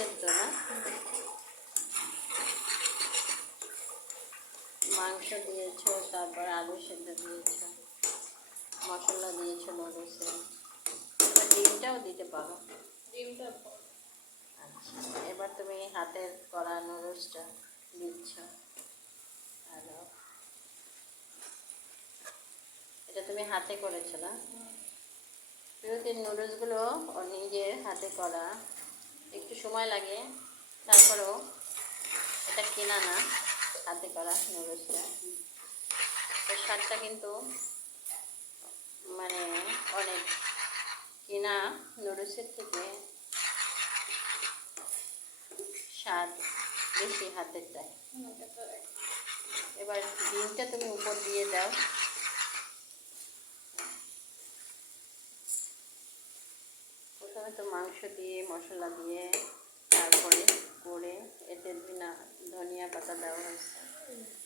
সেদ্ধ না? মাংস দিয়েছ তারপর আলু সেদ্ধ দিয়েছ মশলা দিয়েছ নুডলসে এবার ডিমটাও দিতে পারো। ডিমটা আচ্ছা এবার তুমি হাতের করা নুডলসটা দিচ্ছ। আর এটা তুমি হাতে করেছ না? বিরতির নুডলসগুলো ও নিজের হাতে করা। সময় লাগে, তারপরেও এটা কেনা না, হাতে করা নুডলসটা তো স্বাদটা কিন্তু মানে অনেক কেনা নুডলসের থেকে স্বাদ বেশি হাতেরটায় এবার ডিমটা তুমি উপর দিয়ে দাও। প্রথমে তো মাংস দিয়ে, মশলা দিয়ে Melissa.